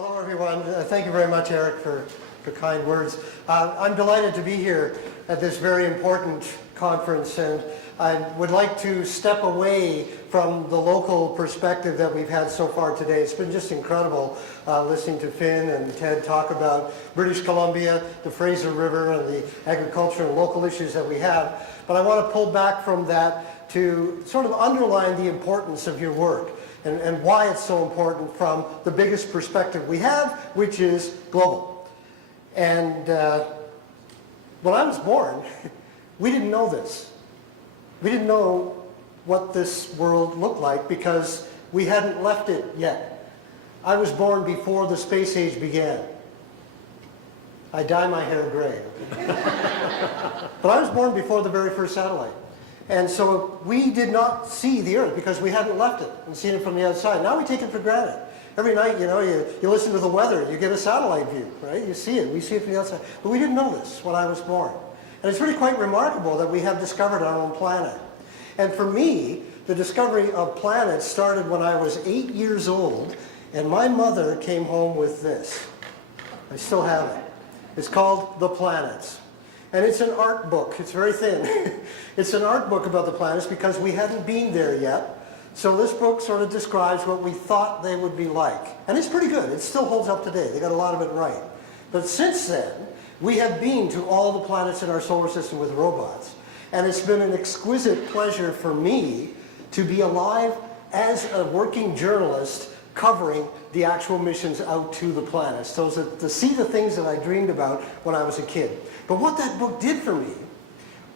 Hello, everyone. Thank you very much, Eric, for kind words. I'm delighted to be here at this very important conference, and I would like to step away from the local perspective that we've had so far today. It's been just incredible listening to Finn and Ted talk about British Columbia, the Fraser River, and the agricultural and local issues that we have. But I want to pull back from that to sort of underline the importance of your work. And why it's so important from the biggest perspective we have, which is global. And when I was born, we didn't know this. We didn't know what this world looked like because we hadn't left it yet. I was born before the space age began. I dye my hair gray. But I was born before the very first satellite. And so we did not see the Earth because we hadn't left it and seen it from the outside. Now we take it for granted. Every night, you listen to the weather, you get a satellite view, right? You see it, we see it from the outside. But we didn't know this when I was born. And it's really quite remarkable that we have discovered our own planet. And for me, the discovery of planets started when I was 8 years old, and my mother came home with this. I still have it. It's called The Planets. And it's an art book. It's very thin. It's an art book about the planets because we hadn't been there yet. So this book sort of describes what we thought they would be like. And it's pretty good. It still holds up today. They got a lot of it right. But since then, we have been to all the planets in our solar system with robots. And it's been an exquisite pleasure for me to be alive as a working journalist covering the actual missions out to the planets. So to see the things that I dreamed about when I was a kid. But what that book did for me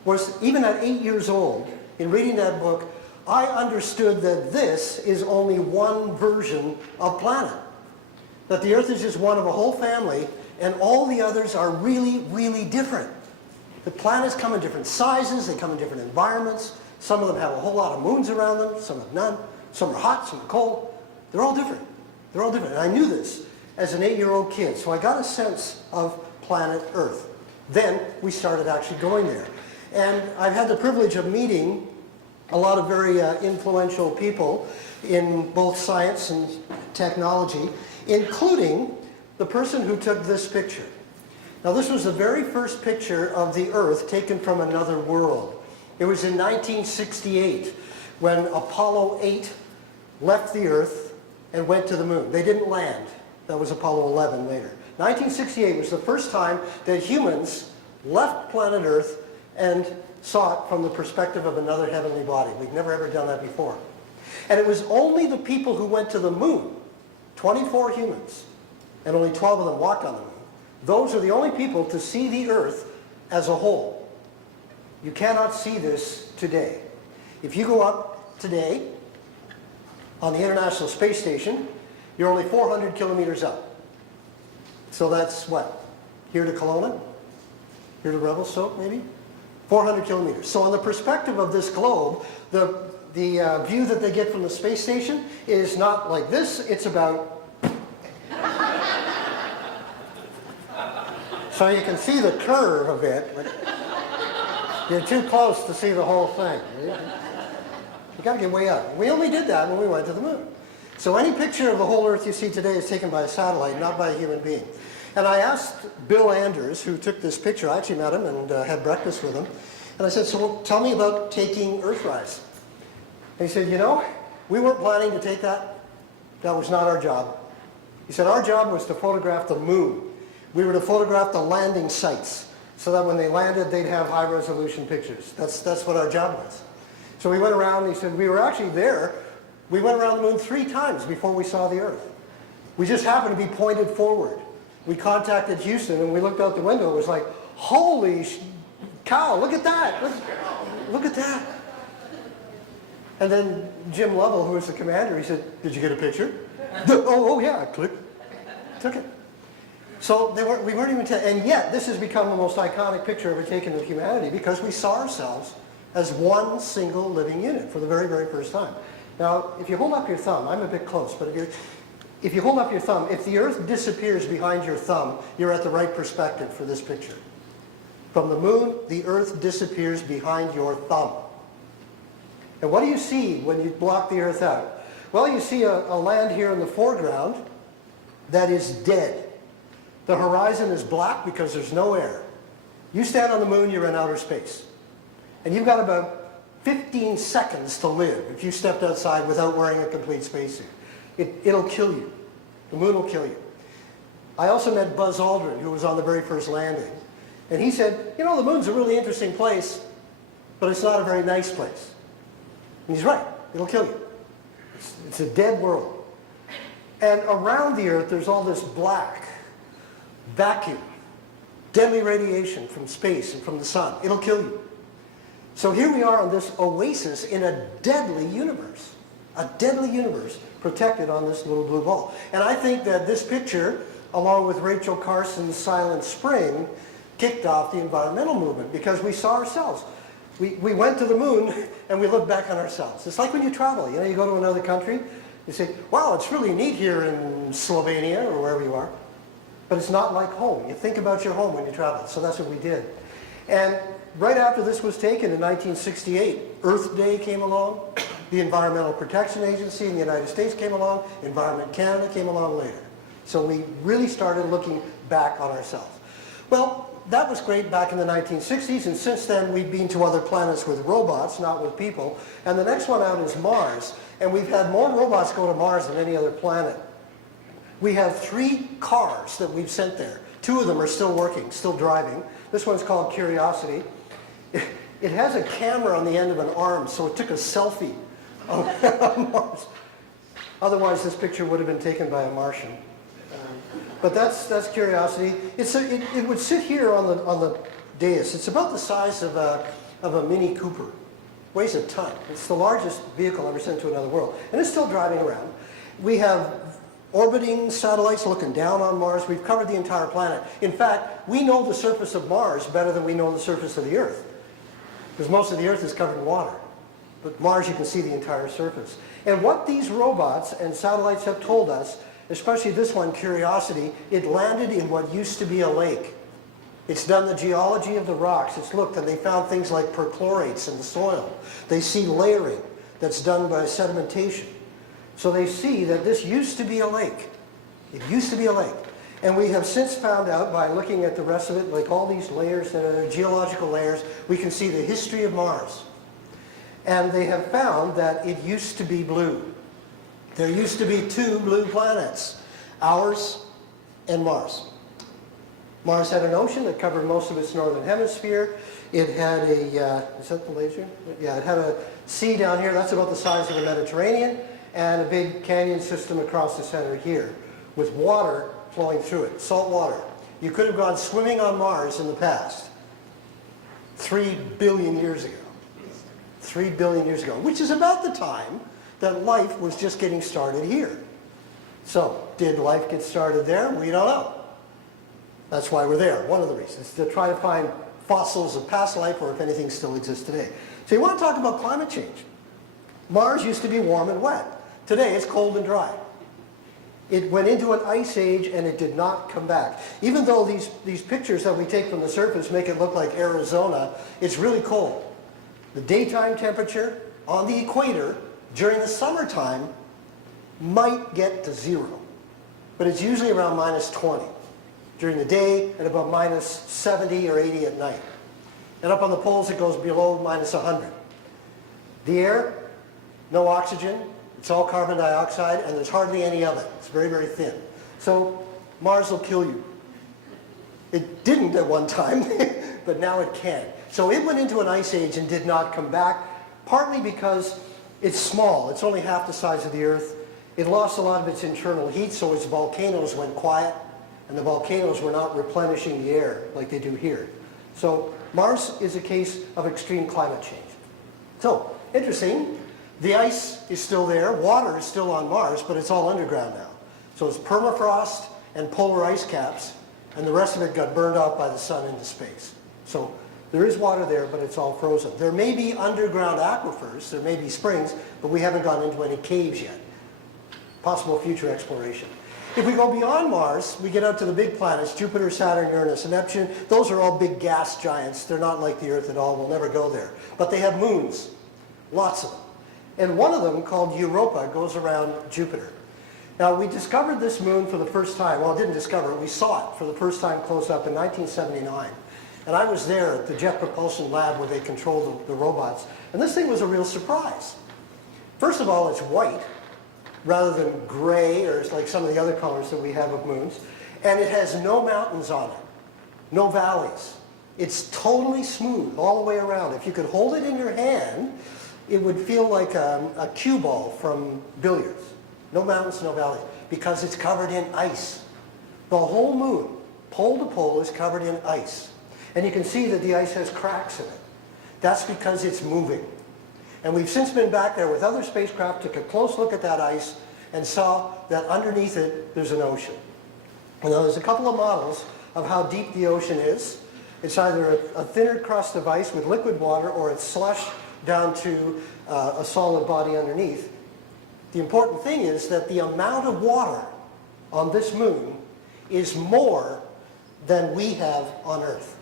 was, even at 8 years old, in reading that book, I understood that this is only one version of planet. That the Earth is just one of a whole family, and all the others are really, really different. The planets come in different sizes, they come in different environments. Some of them have a whole lot of moons around them, some have none. Some are hot, some are cold. They're all different. They're all different. And I knew this as an 8-year-old kid, so I got a sense of planet Earth. Then we started actually going there. And I've had the privilege of meeting a lot of very influential people in both science and technology, including the person who took this picture. Now, this was the very first picture of the Earth taken from another world. It was in 1968 when Apollo 8 left the Earth and went to the moon. They didn't land. That was Apollo 11 later. 1968 was the first time that humans left planet Earth and saw it from the perspective of another heavenly body. We've never ever done that before. And it was only the people who went to the moon, 24 humans, and only 12 of them walked on the moon. Those are the only people to see the Earth as a whole. You cannot see this today. If you go up today on the International Space Station, you're only 400 kilometers up. So that's what? Here to Kelowna? Here to Revelstoke, maybe? 400 kilometers. So on the perspective of this globe, the view that they get from the space station is not like this, it's about... So you can see the curve a bit, but you're too close to see the whole thing. You got to get way up. We only did that when we went to the moon. So any picture of the whole Earth you see today is taken by a satellite, not by a human being. And I asked Bill Anders, who took this picture, I actually met him and had breakfast with him, and I said, so tell me about taking Earthrise. And he said, we weren't planning to take that. That was not our job. He said, our job was to photograph the moon. We were to photograph the landing sites so that when they landed, they'd have high-resolution pictures. That's what our job was. So we went around, and he said, we were actually there. We went around the moon 3 times before we saw the Earth. We just happened to be pointed forward. We contacted Houston, and we looked out the window. It was like, holy cow, look at that. Look at that. And then Jim Lovell, who was the commander, he said, did you get a picture? Oh yeah, I clicked. Took it. So we weren't even, and yet this has become the most iconic picture ever taken of humanity because we saw ourselves as one single living unit for the very, very first time. Now, if you hold up your thumb, I'm a bit close, but if you hold up your thumb, if the Earth disappears behind your thumb, you're at the right perspective for this picture. From the moon, the Earth disappears behind your thumb. And what do you see when you block the Earth out? Well, you see a land here in the foreground that is dead. The horizon is black because there's no air. You stand on the moon, you're in outer space. And you've got about 15 seconds to live if you stepped outside without wearing a complete spacesuit. It'll kill you. The moon will kill you. I also met Buzz Aldrin, who was on the very first landing. And he said, you know, the moon's a really interesting place, but it's not a very nice place. And he's right. It'll kill you. It's a dead world. And around the Earth, there's all this black vacuum, deadly radiation from space and from the sun. It'll kill you. So here we are on this oasis in a deadly universe protected on this little blue ball. And I think that this picture, along with Rachel Carson's Silent Spring, kicked off the environmental movement because we saw ourselves. We went to the moon and we looked back on ourselves. It's like when you travel, you know, you go to another country, you say, wow, it's really neat here in Slovenia or wherever you are, but it's not like home. You think about your home when you travel, so that's what we did. And right after this was taken in 1968, Earth Day came along, the Environmental Protection Agency in the United States came along, Environment Canada came along later. So we really started looking back on ourselves. Well, that was great back in the 1960s, and since then we've been to other planets with robots, not with people. And the next one out is Mars, and we've had more robots go to Mars than any other planet. We have 3 cars that we've sent there. 2 of them are still working, still driving. This one's called Curiosity. It has a camera on the end of an arm, so it took a selfie on Mars. Otherwise, this picture would have been taken by a Martian. But that's Curiosity. It would sit here on the dais. It's about the size of a Mini Cooper. Weighs a ton. It's the largest vehicle ever sent to another world. And it's still driving around. We have orbiting satellites looking down on Mars. We've covered the entire planet. In fact, we know the surface of Mars better than we know the surface of the Earth. Because most of the Earth is covered in water. But Mars, you can see the entire surface. And what these robots and satellites have told us, especially this one, Curiosity, it landed in what used to be a lake. It's done the geology of the rocks. It's looked and they found things like perchlorates in the soil. They see layering that's done by sedimentation. So they see that this used to be a lake. It used to be a lake. And we have since found out by looking at the rest of it, like all these layers that are geological layers, we can see the history of Mars. And they have found that it used to be blue. There used to be 2 blue planets, ours and Mars. Mars had an ocean that covered most of its northern hemisphere. It had a, is that the laser? Yeah, it had a sea down here, that's about the size of the Mediterranean, and a big canyon system across the center here, with water flowing through it, salt water. You could have gone swimming on Mars in the past, 3 billion years ago. 3 billion years ago, which is about the time that life was just getting started here. So, did life get started there? We don't know. That's why we're there, one of the reasons, to try to find fossils of past life or if anything still exists today. So you want to talk about climate change. Mars used to be warm and wet. Today it's cold and dry. It went into an ice age and it did not come back. Even though these pictures that we take from the surface make it look like Arizona, it's really cold. The daytime temperature on the equator during the summertime might get to 0, but it's usually around -20 during the day and about -70 or 80 at night. And up on the poles it goes below -100. The air, no oxygen, it's all carbon dioxide, and there's hardly any of it. It's very, very thin. So Mars will kill you. It didn't at one time, but now it can. So it went into an ice age and did not come back, partly because it's small. It's only half the size of the Earth. It lost a lot of its internal heat, so its volcanoes went quiet, and the volcanoes were not replenishing the air like they do here. So Mars is a case of extreme climate change. So, interesting. The ice is still there. Water is still on Mars, but it's all underground now. So it's permafrost and polar ice caps, and the rest of it got burned off by the sun into space. So there is water there, but it's all frozen. There may be underground aquifers, there may be springs, but we haven't gone into any caves yet. Possible future exploration. If we go beyond Mars, we get out to the big planets, Jupiter, Saturn, Uranus, and Neptune. Those are all big gas giants. They're not like the Earth at all. We'll never go there. But they have moons, lots of them. And one of them, called Europa, goes around Jupiter. Now, we discovered this moon for the first time. Well, didn't discover it. We saw it for the first time close up in 1979. And I was there at the Jet Propulsion Lab where they control the robots. And this thing was a real surprise. First of all, it's white rather than gray or like some of the other colors that we have of moons. And it has no mountains on it, no valleys. It's totally smooth all the way around. If you could hold it in your hand, it would feel like a cue ball from billiards. No mountains, no valleys, because it's covered in ice. The whole moon, pole to pole, is covered in ice. And you can see that the ice has cracks in it. That's because it's moving. And we've since been back there with other spacecraft, took a close look at that ice, and saw that underneath it, there's an ocean. And there's a couple of models of how deep the ocean is. It's either a thinner crust of ice with liquid water, or it's slush down to a solid body underneath. The important thing is that the amount of water on this moon is more than we have on Earth.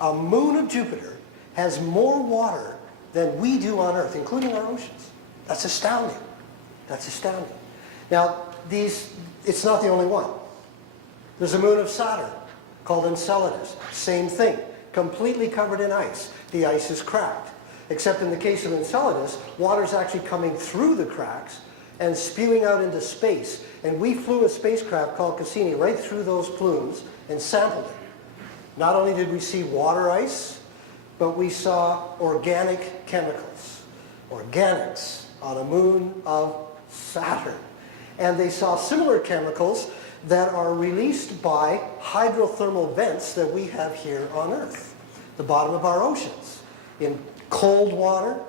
A moon of Jupiter has more water than we do on Earth, including our oceans. That's astounding. That's astounding. Now, it's not the only one. There's a moon of Saturn called Enceladus. Same thing, completely covered in ice. The ice is cracked. Except in the case of Enceladus, water's actually coming through the cracks and spewing out into space. And we flew a spacecraft called Cassini right through those plumes and sampled it. Not only did we see water ice, but we saw organic chemicals, organics, on a moon of Saturn. And they saw similar chemicals that are released by hydrothermal vents that we have here on Earth, the bottom of our oceans. In cold water,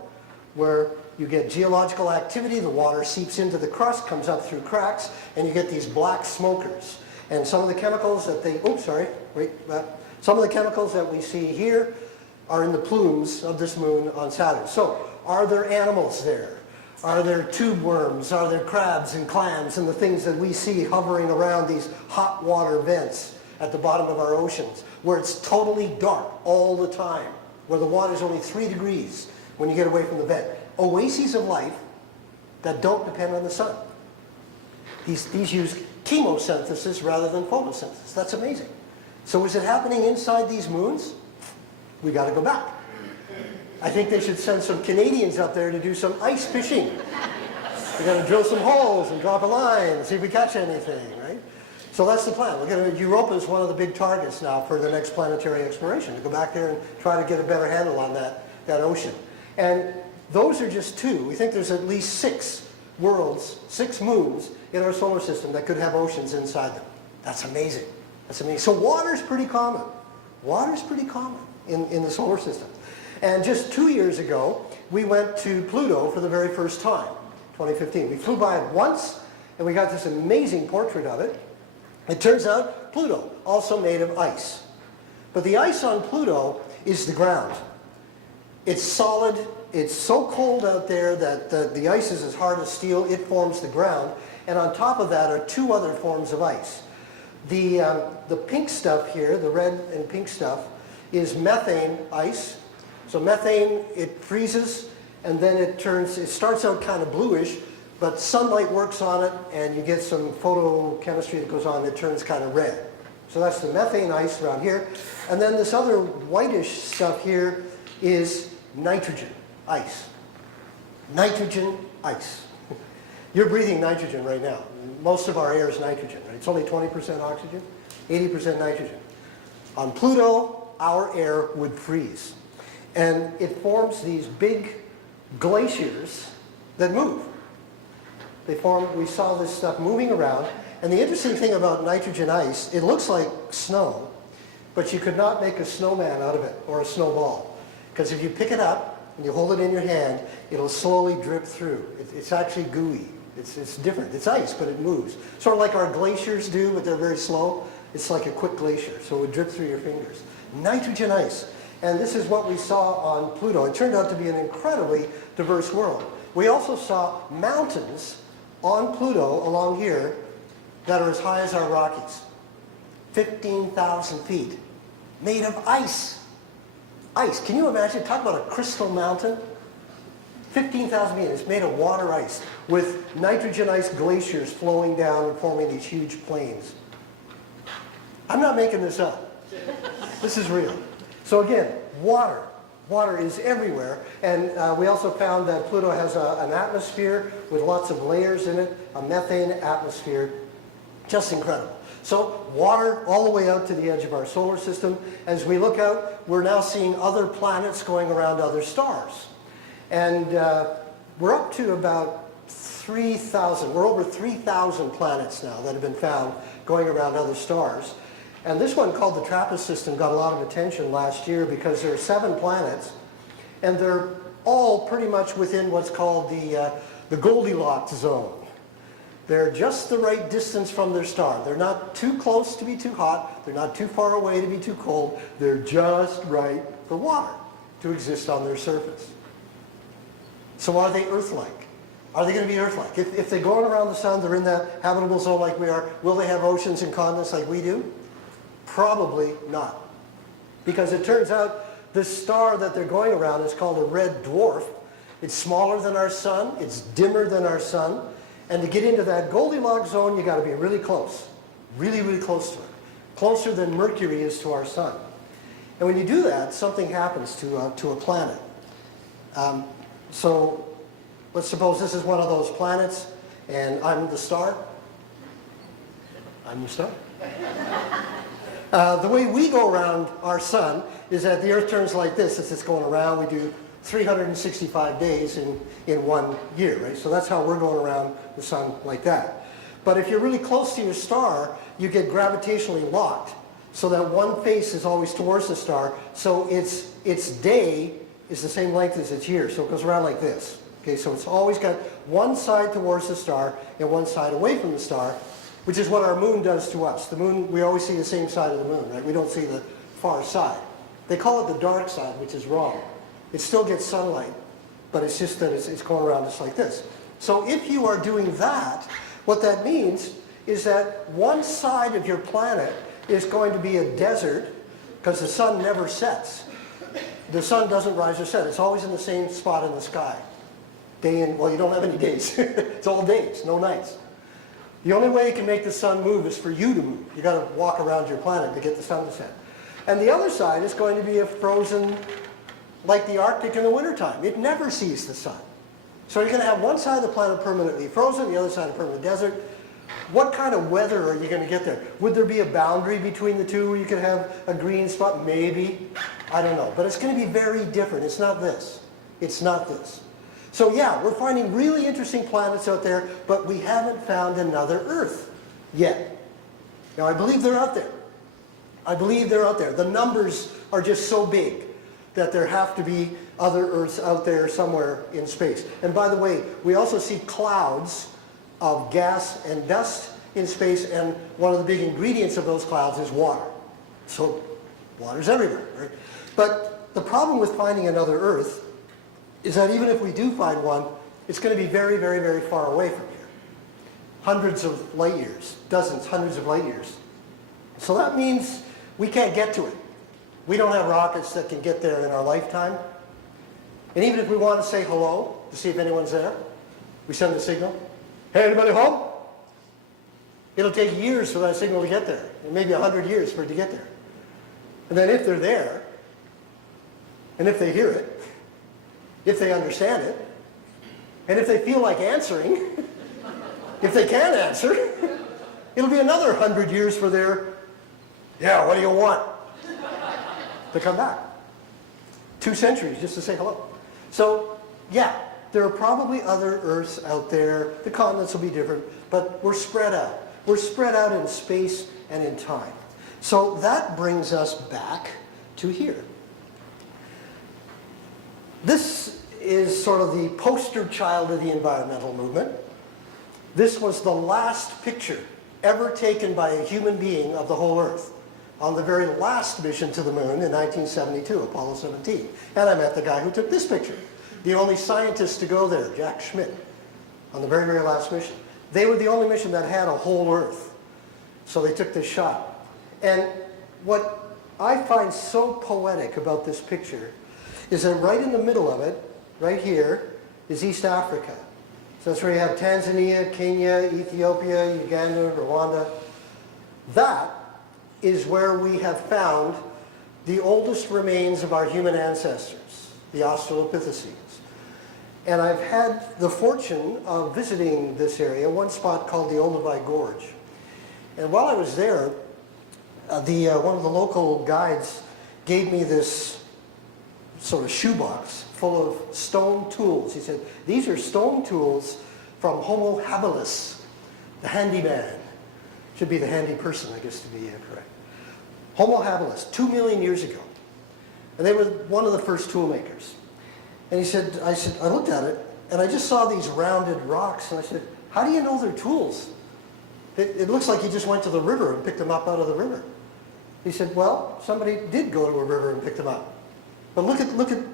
where you get geological activity, the water seeps into the crust, comes up through cracks, and you get these black smokers. And some of the chemicals that some of the chemicals that we see here are in the plumes of this moon on Saturn. So, are there animals there? Are there tube worms? Are there crabs and clams and the things that we see hovering around these hot water vents at the bottom of our oceans, where it's totally dark all the time, where the water is only 3 degrees when you get away from the vent? Oases of life that don't depend on the sun. These use chemosynthesis rather than photosynthesis. That's amazing. So is it happening inside these moons? We got to go back. I think they should send some Canadians up there to do some ice fishing. We're going to drill some holes and drop a line and see if we catch anything, right? So that's the plan. Europa is one of the big targets now for the next planetary exploration, to go back there and try to get a better handle on that ocean. And those are just 2. We think there's at least 6 worlds, 6 moons in our solar system that could have oceans inside them. That's amazing. That's amazing. So water's pretty common. Water's pretty common in the solar system. And just 2 years ago, we went to Pluto for the very first time, 2015. We flew by it once, and we got this amazing portrait of it. It turns out Pluto, also made of ice. But the ice on Pluto is the ground. It's solid. It's so cold out there that the ice is as hard as steel. It forms the ground. And on top of that are 2 other forms of ice. The pink stuff here, the red and pink stuff, is methane ice. So methane, it freezes, and then it starts out kind of bluish, but sunlight works on it, and you get some photochemistry that goes on, it turns kind of red. So that's the methane ice around here. And then this other whitish stuff here is nitrogen ice. Nitrogen ice. You're breathing nitrogen right now. Most of our air is nitrogen, right? It's only 20% oxygen, 80% nitrogen. On Pluto, our air would freeze. And it forms these big glaciers that move. We saw this stuff moving around. And the interesting thing about nitrogen ice, it looks like snow, but you could not make a snowman out of it or a snowball. Because if you pick it up and you hold it in your hand, it'll slowly drip through. It's actually gooey. It's different. It's ice, but it moves. Sort of like our glaciers do, but they're very slow. It's like a quick glacier, so it would drip through your fingers. Nitrogen ice. And this is what we saw on Pluto. It turned out to be an incredibly diverse world. We also saw mountains on Pluto along here that are as high as our Rockies. 15,000 feet, made of ice. Ice. Can you imagine? Talk about a crystal mountain. 15,000 meters. It's made of water ice with nitrogen ice glaciers flowing down and forming these huge plains. I'm not making this up. This is real. So again, water. Water is everywhere. And we also found that Pluto has an atmosphere with lots of layers in it, a methane atmosphere. Just incredible. So water all the way out to the edge of our solar system. As we look out, we're now seeing other planets going around other stars. And we're up to about 3,000. We're over 3,000 planets now that have been found going around other stars. And this one called the TRAPPIST system got a lot of attention last year because there are 7 planets, and they're all pretty much within what's called the Goldilocks zone. They're just the right distance from their star. They're not too close to be too hot. They're not too far away to be too cold. They're just right for water to exist on their surface. So are they Earth-like? Are they going to be Earth-like? If they're going around the sun, they're in that habitable zone like we are, will they have oceans and continents like we do? Probably not. Because it turns out this star that they're going around is called a red dwarf. It's smaller than our sun. It's dimmer than our sun. And to get into that Goldilocks zone, you got to be really close. Really, really close to it. Closer than Mercury is to our sun. And when you do that, something happens to a planet. So let's suppose this is one of those planets, and I'm the star. I'm the star. The way we go around our sun is that the Earth turns like this as it's going around. We do 365 days in 1 year, right? So that's how we're going around the sun like that. But if you're really close to your star, you get gravitationally locked so that one face is always towards the star. So its day is the same length as its year. So it goes around like this. Okay, so it's always got one side towards the star and one side away from the star, which is what our moon does to us. The moon, we always see the same side of the moon, right? We don't see the far side. They call it the dark side, which is wrong. It still gets sunlight, but it's just that it's going around just like this. So if you are doing that, what that means is that one side of your planet is going to be a desert because the sun never sets. The sun doesn't rise or set. It's always in the same spot in the sky. Day in, well, you don't have any days. It's all days, no nights. The only way you can make the sun move is for you to move. You got to walk around your planet to get the sun to set. And the other side is going to be a frozen, like the Arctic in the wintertime. It never sees the sun. So you're going to have one side of the planet permanently frozen, the other side a permanent desert. What kind of weather are you going to get there? Would there be a boundary between the two where you could have a green spot? Maybe. I don't know. But it's going to be very different. It's not this. It's not this. So yeah, we're finding really interesting planets out there, but we haven't found another Earth yet. Now I believe they're out there. I believe they're out there. The numbers are just so big that there have to be other Earths out there somewhere in space. And by the way, we also see clouds of gas and dust in space, and one of the big ingredients of those clouds is water. So water's everywhere, right? But the problem with finding another Earth is that even if we do find one, it's going to be very, very, very far away from here. Hundreds of light years, dozens, hundreds of light years. So that means we can't get to it. We don't have rockets that can get there in our lifetime. And even if we want to say hello to see if anyone's there, we send a signal. Hey, anybody home? It'll take years for that signal to get there, and maybe 100 years for it to get there. And then if they're there, and if they hear it, if they understand it, and if they feel like answering, if they can answer, it'll be another 100 years for their, yeah, what do you want? To come back. 2 centuries just to say hello. So, yeah, there are probably other Earths out there. The continents will be different, but we're spread out. We're spread out in space and in time. So that brings us back to here. This is sort of the poster child of the environmental movement. This was the last picture ever taken by a human being of the whole Earth on the very last mission to the moon in 1972, Apollo 17. And I met the guy who took this picture, the only scientist to go there, Jack Schmitt, on the very, very last mission. They were the only mission that had a whole Earth. So they took this shot. And what I find so poetic about this picture is that right in the middle of it, right here, is East Africa. So that's where you have Tanzania, Kenya, Ethiopia, Uganda, Rwanda. That is where we have found the oldest remains of our human ancestors, the Australopithecines. And I've had the fortune of visiting this area, one spot called the Olduvai Gorge. And while I was there, one of the local guides gave me this sort of shoebox full of stone tools. He said, these are stone tools from Homo habilis, the handyman. Should be the handy person, I guess, to be correct. Homo habilis, 2 million years ago. And they were one of the first tool makers. And he said, I looked at it, and I just saw these rounded rocks, and I said, how do you know they're tools? It looks like he just went to the river and picked them up out of the river. He said, well, somebody did go to a river and pick them up. But look at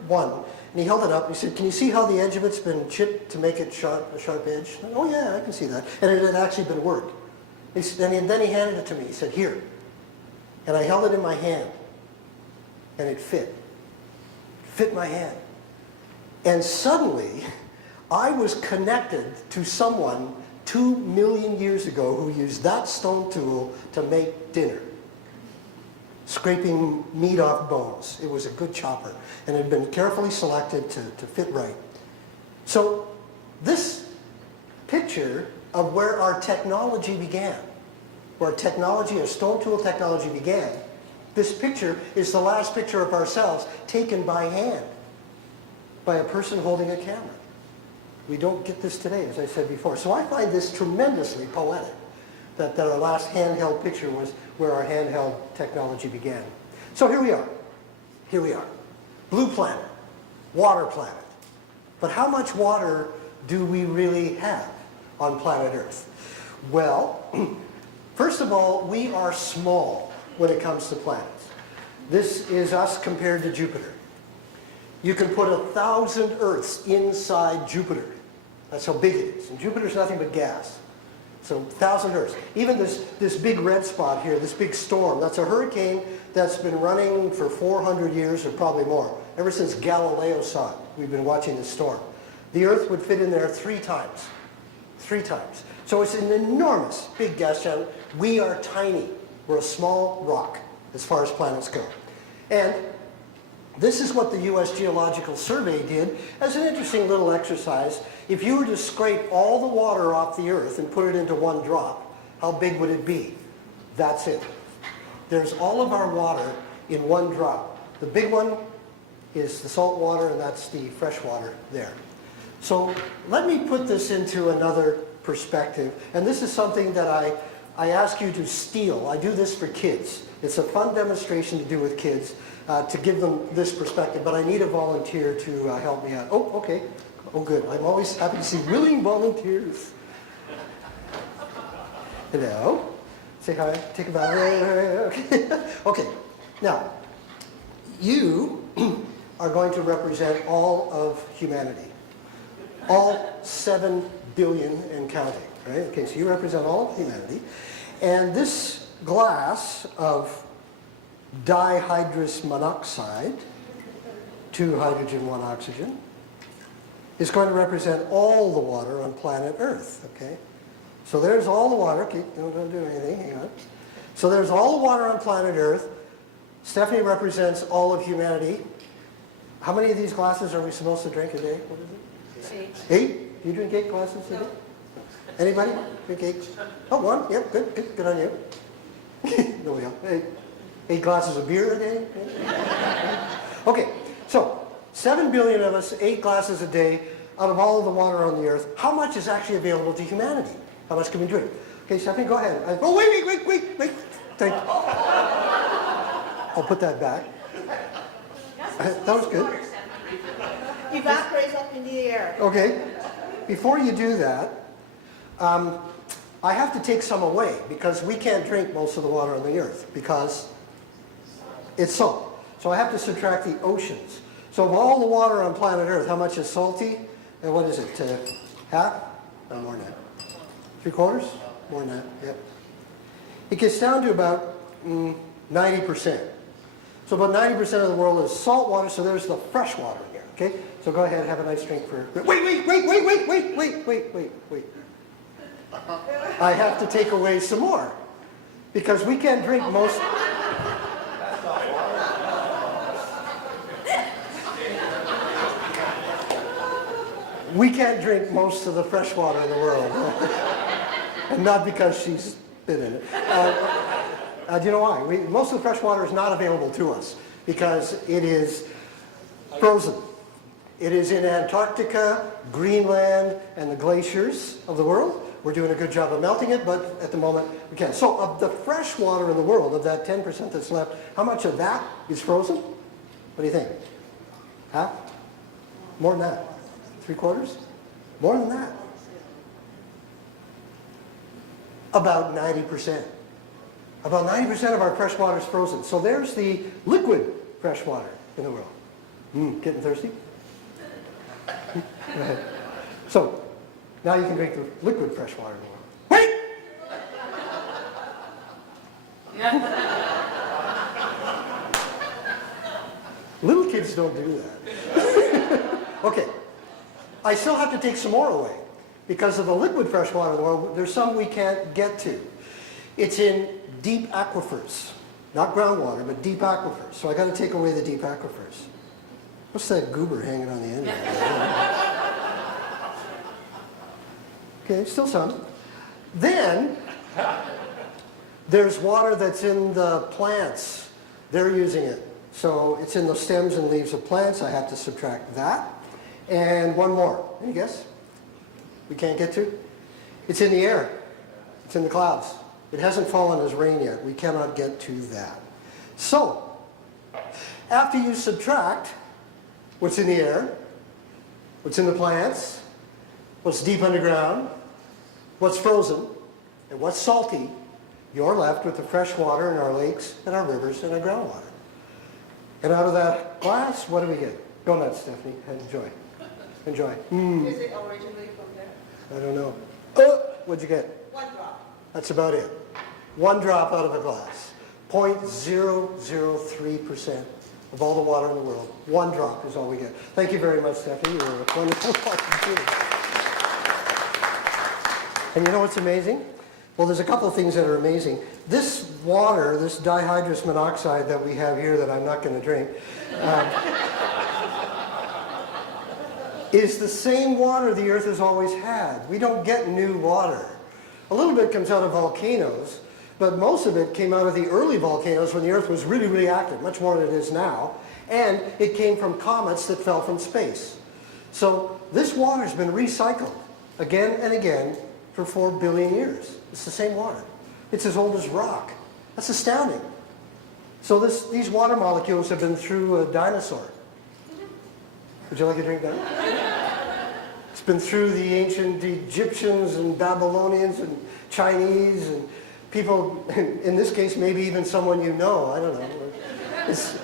one. And he held it up, and he said, can you see how the edge of it's been chipped to make it sharp, a sharp edge? Said, oh yeah, I can see that. And it had actually been worked. And then he handed it to me. He said, here. And I held it in my hand, and it fit. It fit my hand. And suddenly, I was connected to someone 2 million years ago who used that stone tool to make dinner. Scraping meat off bones. It was a good chopper, and it had been carefully selected to fit right. So this picture of where our technology began, where technology, our stone tool technology began, this picture is the last picture of ourselves taken by hand, by a person holding a camera. We don't get this today, as I said before. So I find this tremendously poetic, that our last handheld picture was where our handheld technology began. So here we are. Here we are. Blue planet, water planet. But how much water do we really have on planet Earth? Well, first of all, we are small when it comes to planets. This is us compared to Jupiter. You can put 1,000 Earths inside Jupiter. That's how big it is. And Jupiter's nothing but gas. So 1,000 Earths. Even this big red spot here, this big storm, that's a hurricane that's been running for 400 years or probably more. Ever since Galileo saw it, we've been watching this storm. The Earth would fit in there 3 times. 3 times. So it's an enormous big gas giant. We are tiny. We're a small rock as far as planets go. And this is what the U.S. Geological Survey did as an interesting little exercise. If you were to scrape all the water off the Earth and put it into one drop, how big would it be? That's it. There's all of our water in one drop. The big one is the salt water, and that's the fresh water there. So let me put this into another perspective. And this is something that I ask you to steal. I do this for kids. It's a fun demonstration to do with kids. To give them this perspective, but I need a volunteer to help me out. Oh, okay. Oh, good. I'm always happy to see willing volunteers. Hello. Say hi. Take a bow. Okay. Okay. Now, you are going to represent all of humanity. All 7 billion and counting, right? Okay, so you represent all of humanity. And this glass of dihydrous monoxide, 2 hydrogen, 1 oxygen, is going to represent all the water on planet Earth, okay? So there's all the water. Okay, don't do anything, hang on. So there's all the water on planet Earth. Stephanie represents all of humanity. How many of these glasses are we supposed to drink a day? What is it? 8. 8? Do you drink 8 glasses a day? Anybody drink 8? Oh, 1? Yep, good on you. Nobody else. 8 glasses of beer a day? Okay, so 7 billion of us, 8 glasses a day out of all of the water on the Earth. How much is actually available to humanity? How much can we drink? Okay, Stephanie, go ahead. Oh, wait. Thank you. I'll put that back. That was good. Evaporates up in the air. Okay, before you do that, I have to take some away because we can't drink most of the water on the Earth because it's salt. So I have to subtract the oceans. So of all the water on planet Earth, how much is salty? And what is it? Half? No, more than that. 3/4? More than that, yep. It gets down to about 90%. So about 90% of the world is salt water, so there's the fresh water here. Okay, so go ahead, have a nice drink for... Wait. I have to take away some more because we can't drink most... We can't drink most of the fresh water in the world. And not because she's been in it. Do you know why? Most of the fresh water is not available to us because it is frozen. It is in Antarctica, Greenland, and the glaciers of the world. We're doing a good job of melting it, but at the moment we can't. So of the fresh water in the world, of that 10% that's left, how much of that is frozen? What do you think? Half? More than that? 3/4? More than that? About 90%. About 90% of our fresh water is frozen. So there's the liquid fresh water in the world. Getting thirsty? Go ahead. So, now you can drink the liquid fresh water in the world. Wait! Little kids don't do that. Okay. I still have to take some more away. Because of the liquid fresh water in the world, there's some we can't get to. It's in deep aquifers. Not groundwater, but deep aquifers. So I got to take away the deep aquifers. What's that goober hanging on the end of it? Okay, still some. Then, there's water that's in the plants. They're using it. So it's in the stems and leaves of plants. I have to subtract that. And one more. Any guess? We can't get to? It's in the air. It's in the clouds. It hasn't fallen as rain yet. We cannot get to that. So, after you subtract what's in the air, what's in the plants, what's deep underground, what's frozen, and what's salty, you're left with the fresh water in our lakes and our rivers and our groundwater. And out of that glass, what do we get? Go nuts, Stephanie. Enjoy. Enjoy. Is it originally from there? I don't know. What'd you get? 1 drop. That's about it. 1 drop out of a glass. 0.003% of all the water in the world. 1 drop is all we get. Thank you very much, Stephanie. You were a wonderful talking. And you know what's amazing? Well, there's a couple of things that are amazing. This water, this dihydrous monoxide that we have here that I'm not going to drink, is the same water the Earth has always had. We don't get new water. A little bit comes out of volcanoes, but most of it came out of the early volcanoes when the Earth was really, really active, much more than it is now. And it came from comets that fell from space. So this water's been recycled again and again for 4 billion years. It's the same water. It's as old as rock. That's astounding. So these water molecules have been through a dinosaur. Would you like a drink now? It's been through the ancient Egyptians and Babylonians and Chinese and people, in this case, maybe even someone you know. I don't know. It's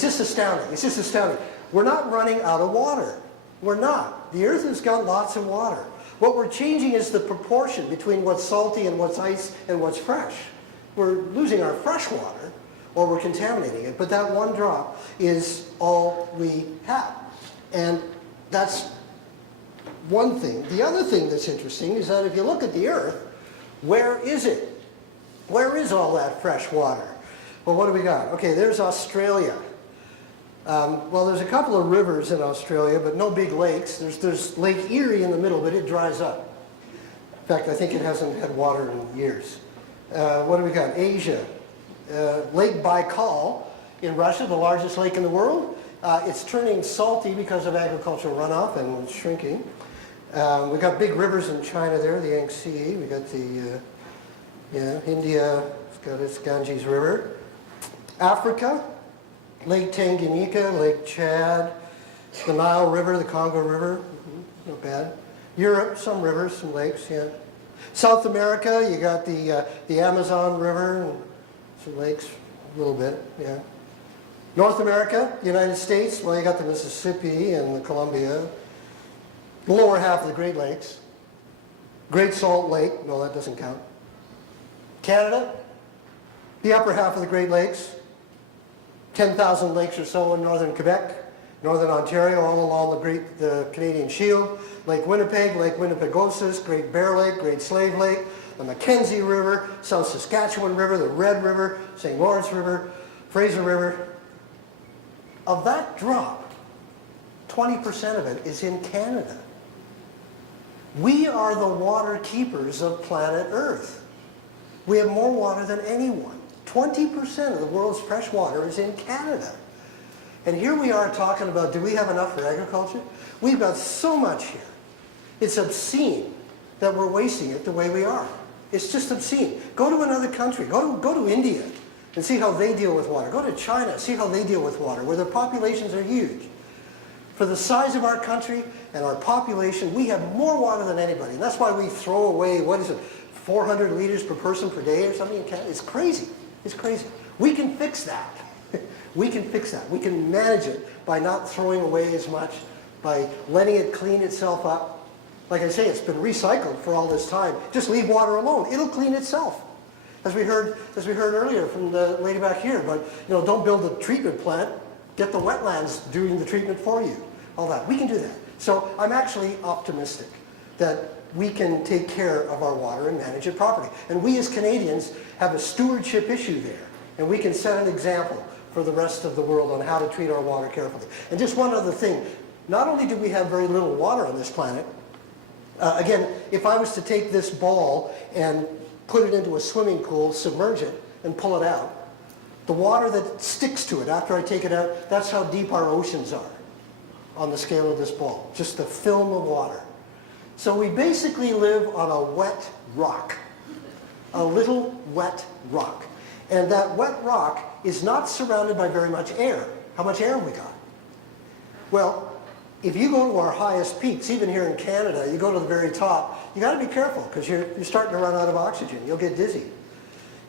just astounding. It's just astounding. We're not running out of water. We're not. The Earth has got lots of water. What we're changing is the proportion between what's salty and what's ice and what's fresh. We're losing our fresh water or we're contaminating it, but that 1 drop is all we have. And that's one thing. The other thing that's interesting is that if you look at the Earth, where is it? Where is all that fresh water? Well, what do we got? Okay, there's Australia. Well, there's a couple of rivers in Australia, but no big lakes. There's Lake Erie in the middle, but it dries up. In fact, I think it hasn't had water in years. What do we got? Asia. Lake Baikal in Russia, the largest lake in the world. It's turning salty because of agricultural runoff and it's shrinking. We've got big rivers in China there, the Yangtze. We got the India, it's got its Ganges River. Africa, Lake Tanganyika, Lake Chad, the Nile River, the Congo River, not bad. Europe, some rivers, some lakes, yeah. South America, you got the Amazon River, and some lakes, a little bit, yeah. North America, United States, well, you got the Mississippi and the Columbia. The lower half of the Great Lakes. Great Salt Lake, no, that doesn't count. Canada, the upper half of the Great Lakes. 10,000 lakes or so in northern Quebec. Northern Ontario, all along the Canadian Shield, Lake Winnipeg, Lake Winnipegosis, Great Bear Lake, Great Slave Lake, the Mackenzie River, South Saskatchewan River, the Red River, St. Lawrence River, Fraser River. Of that drop, 20% of it is in Canada. We are the water keepers of planet Earth. We have more water than anyone. 20% of the world's fresh water is in Canada. And here we are talking about, do we have enough for agriculture? We've got so much here. It's obscene that we're wasting it the way we are. It's just obscene. Go to another country. Go to India and see how they deal with water. Go to China, see how they deal with water, where their populations are huge. For the size of our country and our population, we have more water than anybody. And that's why we throw away, 400 liters per person per day or something in Canada? It's crazy. It's crazy. We can fix that. We can fix that. We can manage it by not throwing away as much, by letting it clean itself up. Like I say, it's been recycled for all this time. Just leave water alone. It'll clean itself. As we heard earlier from the lady back here, but don't build a treatment plant. Get the wetlands doing the treatment for you. All that. We can do that. So I'm actually optimistic that we can take care of our water and manage it properly. And we as Canadians have a stewardship issue there. And we can set an example for the rest of the world on how to treat our water carefully. And just one other thing. Not only do we have very little water on this planet, again, if I was to take this ball and put it into a swimming pool, submerge it, and pull it out, the water that sticks to it after I take it out, that's how deep our oceans are on the scale of this ball. Just a film of water. So we basically live on a wet rock. A little wet rock. And that wet rock is not surrounded by very much air. How much air have we got? Well, if you go to our highest peaks, even here in Canada, you go to the very top, you got to be careful because you're starting to run out of oxygen. You'll get dizzy.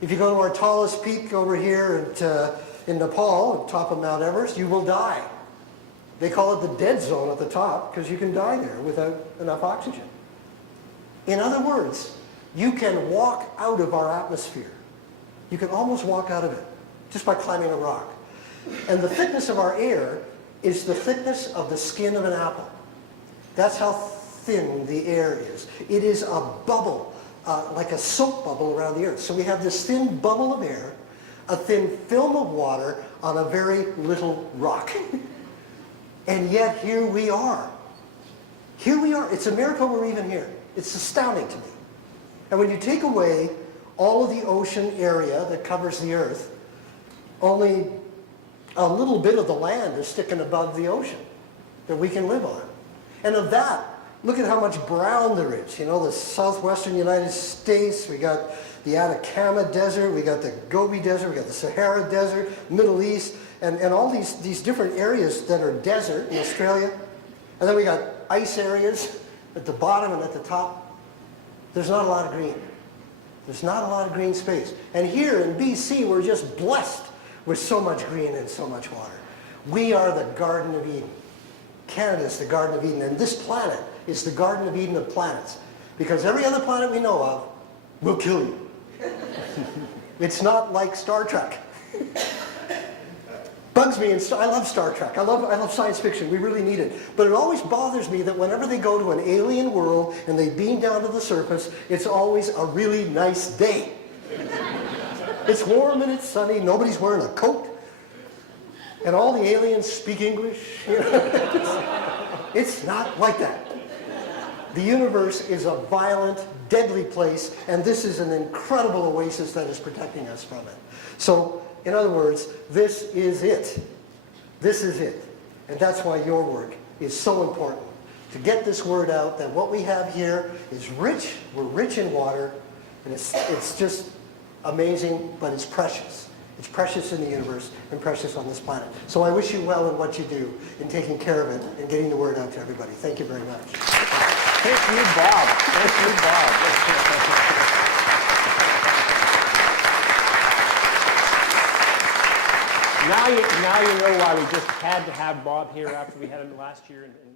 If you go to our tallest peak over here in Nepal, at the top of Mount Everest, you will die. They call it the dead zone at the top because you can die there without enough oxygen. In other words, you can walk out of our atmosphere. You can almost walk out of it just by climbing a rock. And the thickness of our air is the thickness of the skin of an apple. That's how thin the air is. It is a bubble, like a soap bubble around the earth. So we have this thin bubble of air, a thin film of water on a very little rock. And yet here we are. Here we are. It's a miracle we're even here. It's astounding to me. And when you take away all of the ocean area that covers the earth, only a little bit of the land is sticking above the ocean that we can live on. And of that, look at how much brown there is. The southwestern United States, we got the Atacama Desert, we got the Gobi Desert, we got the Sahara Desert, Middle East, and all these different areas that are desert in Australia. And then we got ice areas at the bottom and at the top. There's not a lot of green. There's not a lot of green space. And here in BC, we're just blessed with so much green and so much water. We are the Garden of Eden. Canada is the Garden of Eden, and this planet is the Garden of Eden of planets. Because every other planet we know of will kill you. It's not like Star Trek. Bugs me, and I love Star Trek. I love science fiction. We really need it. But it always bothers me that whenever they go to an alien world and they beam down to the surface, it's always a really nice day. It's warm and it's sunny. Nobody's wearing a coat. And all the aliens speak English. It's not like that. The universe is a violent, deadly place, and this is an incredible oasis that is protecting us from it. So, in other words, this is it. This is it. And that's why your work is so important. To get this word out that what we have here is rich. We're rich in water. And it's just amazing, but it's precious. It's precious in the universe and precious on this planet. So I wish you well in what you do in taking care of it and getting the word out to everybody. Thank you very much. Thank you, Bob. Thank you, Bob. Now you know why we just had to have Bob here after we had him last year. And